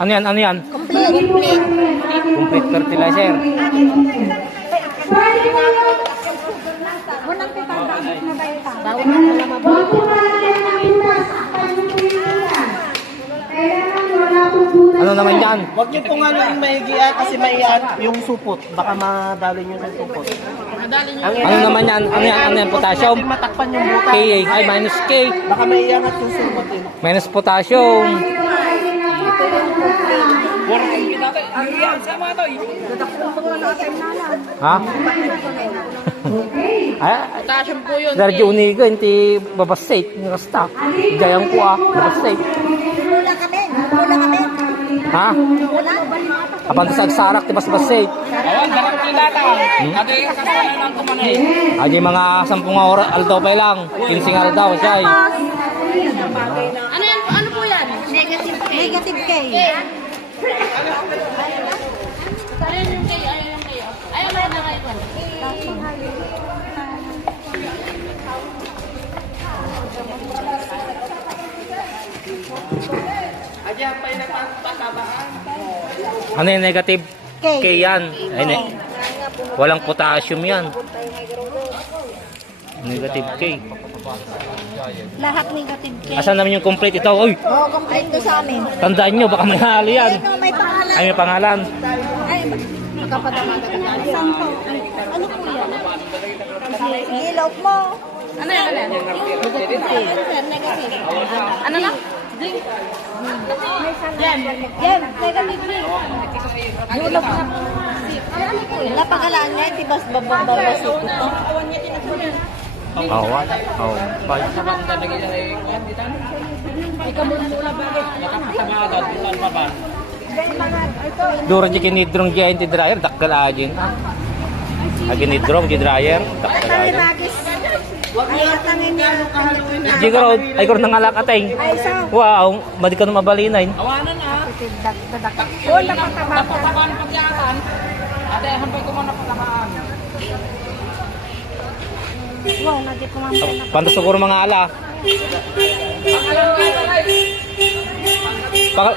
Ano yan? Ano yan? Complete. Complete fertilizer. Walang pitandaan na tayo ta. Bawal na wala mabuti. Ano naman yan? Huwag niyo pong ano yung maigian kasi maiyan yung supot. Baka madali niyo ng supot. Ano naman yan? Ano yan? Ano yan? Potassium? Kasi matakpan yung buta. K. Ay, minus K. Baka maiangat yung supot eh. Minus potassium. Ha? Ay, Potassium po yun. Darjo uniga, hindi babastate. Nasta. Gayang ko babastate. Mula kami. Mula kami. Ha? Mula. Kapan sa agsarak, tibas bastate. Aji mga 10 oras aldaw pa lang. 15 aldaw siya. Ano yan? Ano po yan? Negative K. Negative K. Ayun yung K. Ayun yung K. Ayun mo na kayo. Ano yung negative? K. K yan. Ay, walang potassium yan. Negative K. Lahat negative K. Asan naman yung complete ito? Uy, Oo, complete to sa amin. tandaan nyo, baka may halo yan. Ayun, may pangalan. Ay, may pangalan. Ay, nakapadamada ka na. Saan po? Ano po yan? Ilaw mo. Ano yan? Negative K. Negative. Ano na? Yan. Yan. Negative K. Yulog na. Ano po yan? Napakalaan niya. Tibas bababas ito. Awan. Bye. Duro di kinidrong di anti dryer dakgal ajin. Agi nidrong di dryer dakgal ajin. Ay, atangin niya. Di ko ay ko nang alak ateng. Ay, sa. Wow, madi ka na mabalinain. Awanan na. Oh, napatabakan. Wow, nadi kumampay na. Pantas siguro mga ala. Pag